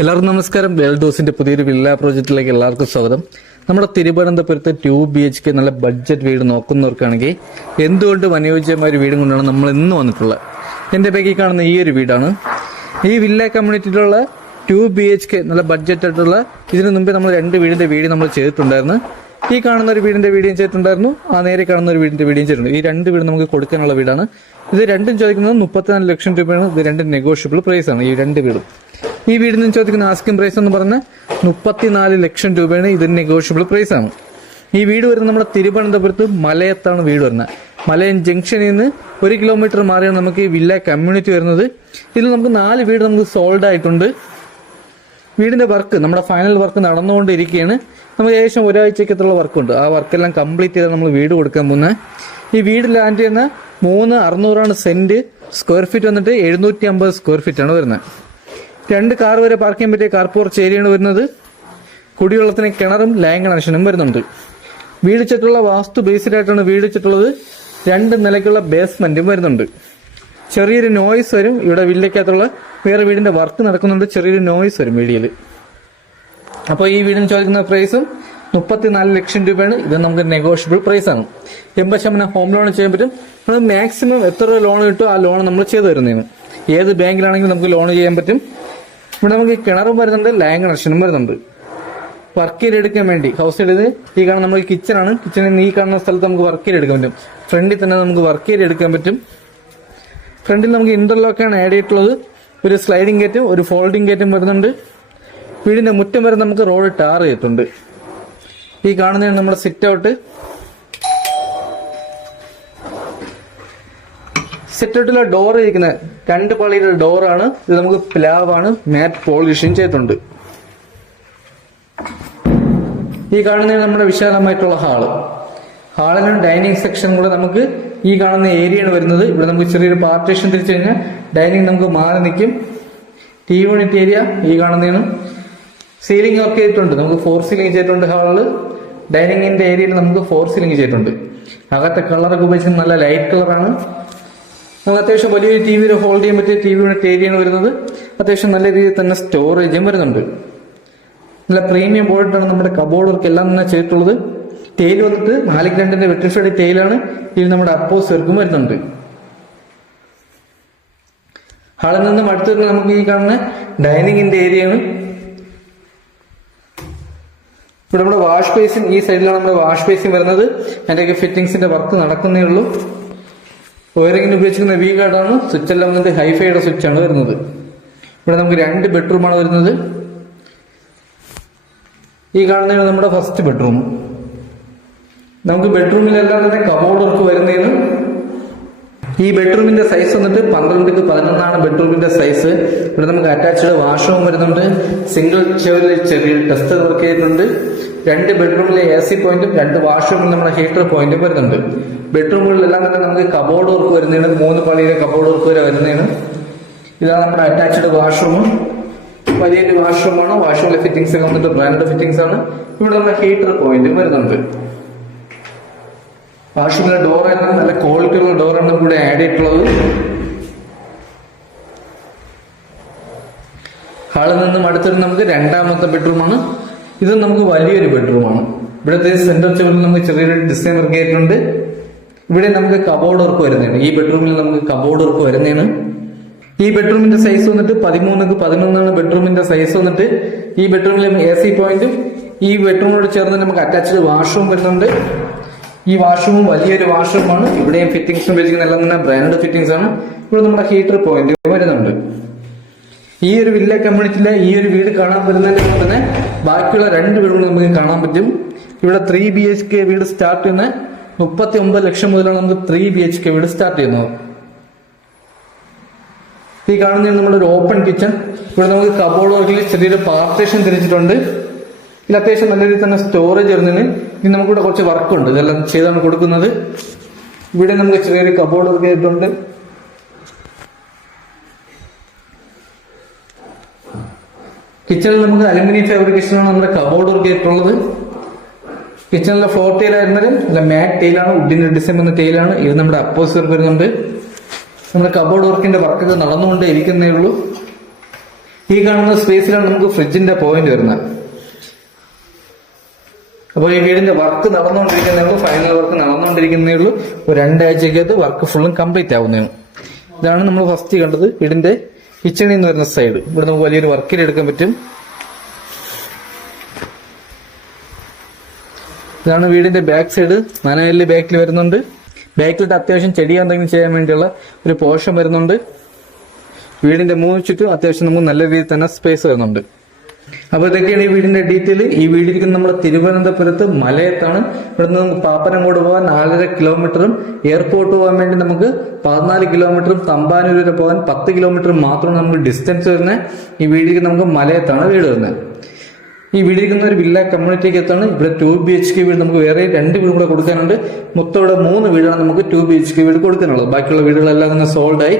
എല്ലാവർക്കും നമസ്കാരം. വേൾഡോസിന്റെ പുതിയൊരു വില്ല പ്രോജക്റ്റിലേക്ക് എല്ലാവർക്കും സ്വാഗതം. നമ്മുടെ തിരുവനന്തപുരത്ത് 2 BHK നല്ല ബഡ്ജറ്റ് വീട് നോക്കുന്നവർക്കാണെങ്കിൽ എന്തുകൊണ്ട് അനുയോജ്യമായ ഒരു വീടും കൊണ്ടാണ് നമ്മൾ ഇന്ന് വന്നിട്ടുള്ളത്. എന്റെ ബാക്കി കാണുന്ന ഈ ഒരു വീടാണ്. ഈ വില്ല കമ്മ്യൂണിറ്റിയിലുള്ള 2 BHK നല്ല ബഡ്ജറ്റ് ആയിട്ടുള്ള, ഇതിനു മുമ്പേ നമ്മൾ 2 വീടിന്റെ വീട് നമ്മൾ ചെയ്തിട്ടുണ്ടായിരുന്നു. ഈ കാണുന്ന ഒരു വീടിന്റെ വീഡിയോ ചെയ്തിട്ടുണ്ടായിരുന്നു, ആ നേരെ കാണുന്ന ഒരു വീടിന്റെ വീഡിയോ ചെയ്തിട്ടുണ്ട്. ഈ 2 വീട് നമുക്ക് കൊടുക്കാനുള്ള വീടാണ്. ഇത് രണ്ടും ചോദിക്കുന്നത് 34 ലക്ഷം രൂപയാണ്. ഇത് 2 നെഗോഷ്യബിൾ പ്രൈസ് ആണ് ഈ 2 വീടും. ഈ വീടിന് ചോദിക്കുന്ന ആസ്കിംഗ് പ്രൈസ് എന്ന് പറഞ്ഞാൽ 34 ലക്ഷം രൂപയാണ്. ഇത് നെഗോഷ്യബിൾ പ്രൈസ് ആണ്. ഈ വീട് വരുന്നത് നമ്മുടെ തിരുവനന്തപുരത്ത് മലയത്താണ് വീട് വരുന്നത്. മലയൻ ജംഗ്ഷനിൽ നിന്ന് 1 കിലോമീറ്റർ മാറിയാണ് നമുക്ക് ഈ വില്ല കമ്മ്യൂണിറ്റി വരുന്നത്. ഇതിൽ നമുക്ക് 4 വീട് നമുക്ക് സോൾഡ് ആയിട്ടുണ്ട്. വീടിന്റെ വർക്ക്, നമ്മുടെ ഫൈനൽ വർക്ക് നടന്നുകൊണ്ടിരിക്കുകയാണ്. നമുക്ക് ഏകദേശം ഒരാഴ്ചക്കത്തുള്ള വർക്കുണ്ട്. ആ വർക്കെല്ലാം കംപ്ലീറ്റ് ചെയ്താൽ നമ്മൾ വീട് കൊടുക്കാൻ പോകുന്നത്. ഈ വീട് ലാൻഡ് ചെയ്യുന്ന 3,600 സെന്റ്. സ്ക്വയർ ഫീറ്റ് വന്നിട്ട് 750 സ്ക്വയർ ഫീറ്റ് ആണ് വരുന്നത്. 2 കാർ വരെ പാർക്ക് ചെയ്യാൻ പറ്റിയ കാർ പോർച്ച് ഏരിയയാണ് വരുന്നത്. കുടിവെള്ളത്തിന് കിണറും ലൈൻ കണക്ഷനും വരുന്നുണ്ട്. വീട് വെച്ചിട്ടുള്ള വാസ്തു ബേസ്ഡ് ആയിട്ടാണ് വീട് വെച്ചിട്ടുള്ളത്. 2 നിലയ്ക്കുള്ള ബേസ്മെന്റും വരുന്നുണ്ട്. ചെറിയൊരു നോയ്സ് വരും ഇവിടെ. വില്ലയ്ക്കകത്തുള്ള വേറെ വീടിന്റെ വർക്ക് നടക്കുന്നുണ്ട്, ചെറിയൊരു നോയ്സ് വരും വീഡിയോയിൽ. അപ്പോൾ ഈ വീടിന് ചോദിക്കുന്ന പ്രൈസും 34 ലക്ഷം രൂപയാണ്. ഇത് നമുക്ക് നെഗോഷ്യബിൾ പ്രൈസ് ആണ്. 80% ഹോം ലോൺ ചെയ്യാൻ പറ്റും. നമ്മൾ മാക്സിമം എത്ര ലോൺ കിട്ടും ആ ലോൺ നമ്മൾ ചെയ്തു തരുന്നതാണ്. ഏത് ബാങ്കിലാണെങ്കിലും നമുക്ക് ലോൺ ചെയ്യാൻ പറ്റും. ഇവിടെ നമുക്ക് കിണറും വരുന്നുണ്ട്, ലൈൻ കണക്ഷനും വരുന്നുണ്ട്. വർക്ക് ചെയ്തെടുക്കാൻ വേണ്ടി ഹൗസ് ചെയ്ത് ഈ കാണുന്ന നമ്മൾ കിച്ചണാണ്. കിച്ചണിൽ നിന്ന് ഈ കാണുന്ന സ്ഥലത്ത് നമുക്ക് വർക്ക് ചെയ്തെടുക്കാൻ പറ്റും. ഫ്രണ്ടിൽ തന്നെ നമുക്ക് വർക്ക് ചെയ്തെടുക്കാൻ പറ്റും. ഫ്രണ്ടിൽ നമുക്ക് ഇന്റർലോക്കാണ് ആഡ് ചെയ്തിട്ടുള്ളത്. ഒരു സ്ലൈഡിംഗ് ഗേറ്റും ഒരു ഫോൾഡിംഗ് ഗേറ്റും വരുന്നുണ്ട്. വീടിന്റെ മുറ്റം വരെ നമുക്ക് റോഡ് ടാർ ചെയ്തിട്ടുണ്ട്. ഈ കാണുന്നതാണ് നമ്മുടെ സിറ്റ് ഔട്ട്. സിറ്റ് ഔട്ടിലെ ഡോർ ഇരിക്കുന്നത് 2 പാളിയുടെ ഡോറാണ്. ഇത് നമുക്ക് പ്ലാവാണ്, മാറ്റ് പോളിഷും ചെയ്തിട്ടുണ്ട്. ഈ കാണുന്നതാണ് നമ്മുടെ വിശാലമായിട്ടുള്ള ഹാളിനും ഡൈനിങ് സെക്ഷൻ കൂടെ നമുക്ക് ഈ കാണുന്ന ഏരിയയാണ് വരുന്നത്. ഇവിടെ നമുക്ക് ചെറിയൊരു പാർട്ടീഷൻ തിരിച്ചു കഴിഞ്ഞാൽ ഡൈനിങ് നമുക്ക് മാറി നിൽക്കും. ടി യൂണിറ്റ് ഏരിയ ഈ കാണുന്നതാണ്. സീലിംഗ് ഒക്കെ ചെയ്തിട്ടുണ്ട്. നമുക്ക് 4 സീലിംഗ് ചെയ്തിട്ടുണ്ട് ഹാളില്. ഡൈനിങ്ങിന്റെ ഏരിയയിൽ നമുക്ക് 4 സീലിംഗ് ചെയ്തിട്ടുണ്ട്. അകത്തെ കളറൊക്കെ ഉപയോഗിച്ച് നല്ല ലൈറ്റ് കളറാണ്. നമുക്ക് അത്യാവശ്യം വലിയൊരു ടി വിയിൽ ഹോൾഡ് ചെയ്യാൻ പറ്റിയ ടി വിയുടെ ഏരിയയാണ് വരുന്നത്. അത്യാവശ്യം നല്ല രീതിയിൽ തന്നെ സ്റ്റോറേജും വരുന്നുണ്ട്. നല്ല പ്രീമിയം ബോർഡാണ് നമ്മുടെ കബോർഡ് വർക്ക് എല്ലാം തന്നെ ചെയ്തിട്ടുള്ളത്. ടൈൽ വന്നിട്ട് 4x2 വെട്രിഫൈഡ് ടൈലാണ്. ഇതിൽ നമ്മുടെ അപ്പോസ് വർക്കും വരുന്നുണ്ട്. ഹാളിൽ നിന്നും അടുത്ത് തന്നെ നമുക്ക് ഈ കാണുന്ന ഡൈനിങ്ങിന്റെ ഏരിയയാണ്. ഇവിടെ നമ്മുടെ വാഷ് ബേസിൻ ഈ സൈഡിലാണ് നമ്മുടെ വാഷ് ബേസിൻ വരുന്നത്. അതിന്റെയൊക്കെ ഫിറ്റിംഗ്സിന്റെ വർക്ക് നടക്കുന്നേ ഉള്ളൂ. വയറിങ്ങിന് ഉപയോഗിച്ചിരിക്കുന്ന വി ഗാർഡാണ്. സ്വിച്ച് എല്ലാം വന്നിട്ട് ഹൈഫൈയുടെ സ്വിച്ച് ആണ് വരുന്നത്. ഇവിടെ നമുക്ക് 2 ബെഡ്റൂമാണ് വരുന്നത്. ഈ കാണുന്നതാണ് നമ്മുടെ ഫസ്റ്റ് ബെഡ്റൂം. നമുക്ക് ബെഡ്റൂമിലെല്ലാം തന്നെ കബോർഡ് വർക്ക് വരുന്നതിന്. ഈ ബെഡ്റൂമിന്റെ സൈസ് വന്നിട്ട് 12x11 ബെഡ്റൂമിന്റെ സൈസ്. ഇവിടെ നമുക്ക് അറ്റാച്ച്ഡ് വാഷ്റൂം വരുന്നുണ്ട്. സിംഗിൾ ചെറിയ ടെസ്റ്റർ വർക്ക് ചെയ്തിട്ടുണ്ട്. 2 ബെഡ്റൂമിലെ AC പോയിന്റും 2 വാഷ്റൂമിൽ നമ്മുടെ ഹീറ്റർ പോയിന്റും വരുന്നുണ്ട്. ബെഡ്റൂമുകളിലെല്ലാം തന്നെ നമുക്ക് കബോർഡ് വർക്ക് വരുന്നതാണ്. 3 പാളിയിലെ കബോർഡ് വർക്ക് വരെ വരുന്നതാണ്. ഇതാണ് നമ്മുടെ അറ്റാച്ച്ഡ് വാഷ്റൂം. വലിയൊരു വാഷ്റൂമാണ്. വാഷ്റൂമിലെ ഫിറ്റിംഗ്സ് ഒക്കെ വന്നിട്ട് ബ്രാൻഡ് ഫിറ്റിംഗ്സ് ആണ്. ഇവിടെ നമ്മുടെ ഹീറ്റർ പോയിന്റും വരുന്നുണ്ട്. വാഷ്റൂമിലെ ഡോറാണ് നല്ല ക്വാളിറ്റി ഉള്ള ഡോറാണ് ഇവിടെ ആഡ് ചെയ്തിട്ടുള്ളത്. ഹാളിൽ നിന്നും അടുത്തിട്ട് നമുക്ക് 2ാമത്തെ ബെഡ്റൂമാണ്. ഇത് നമുക്ക് വലിയൊരു ബെഡ്റൂമാണ്. ഇവിടുത്തെ സെന്റർ ചുവരിൽ നമുക്ക് ചെറിയൊരു ഡിസൈൻ വർക്ക് ചെയ്തിട്ടുണ്ട്. ഇവിടെ നമുക്ക് കബോർഡ് വർക്ക് വരുന്നതാണ്. ഈ ബെഡ്റൂമിൽ നമുക്ക് കബോർഡ് വർക്ക് വരുന്നതാണ്. ഈ ബെഡ്റൂമിന്റെ സൈസ് വന്നിട്ട് 13x11 ബെഡ്റൂമിന്റെ സൈസ് വന്നിട്ട്. ഈ ബെഡ്റൂമിൽ AC പോയിന്റും ഈ ബെഡ്റൂമിനോട് ചേർന്ന് നമുക്ക് അറ്റാച്ച്ഡ് വാഷ്റൂം വരുന്നുണ്ട്. ഈ വാഷ്റൂമും വലിയൊരു വാഷ്റൂമാണ്. ഇവിടെയും ഫിറ്റിംഗ്സ് ഉപയോഗിക്കുന്ന എല്ലാം തന്നെ ബ്രാൻഡ് ഫിറ്റിംഗ്സ് ആണ്. ഇവിടെ നമ്മുടെ ഹീറ്റർ പോയിന്റ് വരുന്നുണ്ട്. ഈ ഒരു വില്ല കമ്മ്യൂണിറ്റിയിലെ ഈ ഒരു വീട് കാണാൻ വരുന്നതിന് തന്നെ ബാക്കിയുള്ള 2 വീടുകൾ നമുക്ക് കാണാൻ പറ്റും. ഇവിടെ 3 BHK വീട് സ്റ്റാർട്ട് ചെയ്യുന്ന 39 ലക്ഷം മുതലാണ് നമുക്ക് 3 BHK വീട് സ്റ്റാർട്ട് ചെയ്യുന്നത്. ഈ കാണുന്നതാണ് നമ്മുടെ ഒരു ഓപ്പൺ കിച്ചൺ. ഇവിടെ നമുക്ക് കബോർഡ് വർക്കിൽ ചെറിയൊരു പാർട്ടീഷൻ തിരിച്ചിട്ടുണ്ട്. ഇതിൽ അത്യാവശ്യം നല്ല രീതിയിൽ തന്നെ സ്റ്റോറേജ് വരുന്നതിന് ഇനി നമുക്കിവിടെ കുറച്ച് വർക്കുണ്ട്. ഇതെല്ലാം ചെയ്താണ് കൊടുക്കുന്നത്. ഇവിടെ നമുക്ക് ചെറിയൊരു കബോർഡ് വർക്ക് ചെയ്തിട്ടുണ്ട്. കിച്ചണിൽ നമുക്ക് അലുമിനിയം ഫാബ്രിക്കേഷനാണ് നമ്മുടെ കബോർഡ് വർക്ക് ചെയ്തിട്ടുള്ളത്. കിച്ചണിലെ ഫ്ലോർ ടൈൽ ആയിരുന്നാലും അല്ല മാറ്റ് ടൈലാണ്. വുഡിന്റെ ഡിസൈൻ വന്ന ടൈലാണ്. ഇത് നമ്മുടെ അപ്പോസ് വർക്ക് വരുന്നുണ്ട്. നമ്മുടെ കബോർഡ് വർക്കിന്റെ വർക്കൊക്കെ നടന്നുകൊണ്ടേ ഇരിക്കുന്നേ ഉള്ളൂ. ഈ കാണുന്ന സ്പേസിലാണ് നമുക്ക് ഫ്രിഡ്ജിന്റെ പോയിന്റ് വരുന്നത്. അപ്പോൾ ഈ വീടിന്റെ വർക്ക് നടന്നുകൊണ്ടിരിക്കുന്നേ ഉള്ളൂ, ഫൈനൽ വർക്ക് നടന്നുകൊണ്ടിരിക്കുന്നേ ഉള്ളൂ. ഒരു 2 ആഴ്ചക്കകത്ത് വർക്ക് ഫുള്ളും കംപ്ലീറ്റ് ആവുന്നതാണ്. ഇതാണ് നമ്മൾ ഫസ്റ്റ് കണ്ടത് വീടിന്റെ കിച്ചണിൽ നിന്ന് വരുന്ന സൈഡ്. ഇവിടെ നമുക്ക് വലിയൊരു വർക്കിൽ എടുക്കാൻ പറ്റും. ഇതാണ് വീടിന്റെ ബാക്ക് സൈഡ്. നനവല്ലി ബാക്കിൽ വരുന്നുണ്ട്. ബാക്കിലിട്ട് അത്യാവശ്യം ചെടി എന്തെങ്കിലും ചെയ്യാൻ വേണ്ടിയുള്ള ഒരു പോർഷൻ വരുന്നുണ്ട്. വീടിന്റെ 3 ചുറ്റും അത്യാവശ്യം നമുക്ക് നല്ല രീതിയിൽ തന്നെ സ്പേസ് വരുന്നുണ്ട്. അപ്പൊ ഇതൊക്കെയാണ് ഈ വീടിന്റെ ഡീറ്റെയിൽ. ഈ വീടിരിക്കുന്ന നമ്മുടെ തിരുവനന്തപുരത്ത് മലയത്താണ്. ഇവിടുന്ന് നമുക്ക് പാപ്പനംകോട് പോകാൻ 4.5 കിലോമീറ്ററും എയർപോർട്ട് പോകാൻ വേണ്ടി നമുക്ക് 14 കിലോമീറ്ററും തമ്പാനൂർ വരെ പോകാൻ 10 കിലോമീറ്ററും മാത്രമാണ് നമുക്ക് ഡിസ്റ്റൻസ് വരുന്നത്. ഈ വീടിരിക്കുന്ന നമുക്ക് മലയത്താണ് വീട് വരുന്നത്. ഈ വീടിരിക്കുന്ന ഒരു വില്ല കമ്മ്യൂണിറ്റിക്ക് എത്താണ്. ഇവിടെ 2 BHK വീട് നമുക്ക് വേറെ 2 വീടും കൂടെ കൊടുക്കാനുണ്ട്. മൊത്തം ഇവിടെ 3 വീടാണ് നമുക്ക് 2 BHK വീട് കൊടുക്കാനുള്ളത്. ബാക്കിയുള്ള വീടുകളെല്ലാം തന്നെ സോൾഡ് ആയി.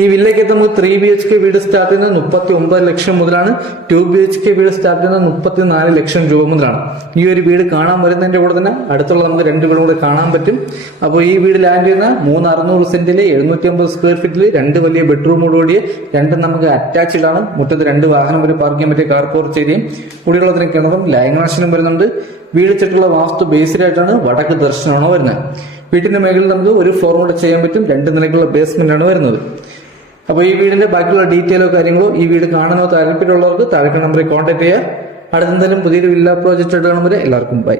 ഈ വില്ലയ്ക്ക് നമുക്ക് 3 BHK വീട് സ്റ്റാർട്ട് ചെയ്യുന്നത് 39 ലക്ഷം മുതലാണ്. 2 BHK വീട് സ്റ്റാർട്ട് ചെയ്യുന്നത് 34 ലക്ഷം രൂപ മുതലാണ്. ഈ ഒരു വീട് കാണാൻ വരുന്നതിന്റെ കൂടെ തന്നെ അടുത്തുള്ള നമുക്ക് 2 വീടും കൂടെ കാണാൻ പറ്റും. അപ്പോൾ ഈ വീട് ലാൻഡ് ചെയ്യുന്ന 3,600 സെന്റില് 750 സ്ക്വയർ ഫീറ്റിൽ 2 വലിയ ബെഡ്റൂമോടുകൂടിയ 2 നമുക്ക് അറ്റാച്ച്ഡ് ആണ്. മുറ്റത്ത് 2 വാഹനം വരെ പാർക്ക് ചെയ്യാൻ പറ്റിയ കാർ പോർച്ച് ഏരിയയും കുടിവെള്ളത്തിന് കിണറും ലൈൻ കണക്ഷനും വരുന്നുണ്ട്. വീട് ചുറ്റുള്ള വാസ്തു ബേസിലായിട്ടാണ് വടക്ക് ദർശനമാണോ വരുന്നത്. വീട്ടിന്റെ മേഖലയിൽ നമുക്ക് ഒരു ഫ്ലോർ കൂടെ ചെയ്യാൻ പറ്റും. 2 നിലയ്ക്കുള്ള ബേസ്മെന്റ് ആണ് വരുന്നത്. അപ്പോൾ ഈ വീടിന്റെ ബാക്കിയുള്ള ഡീറ്റെയിലോ കാര്യങ്ങളോ ഈ വീട് കാണാനോ താല്പര്യമുള്ളവർക്ക് താഴെ നമ്പറിൽ കോൺടാക്ട് ചെയ്യുക. അടുത്തെന്തായാലും പുതിയൊരു വില്ല പ്രോജക്റ്റ് ആയിട്ട് കാണുമ്പോൾ എല്ലാവർക്കും ബൈ.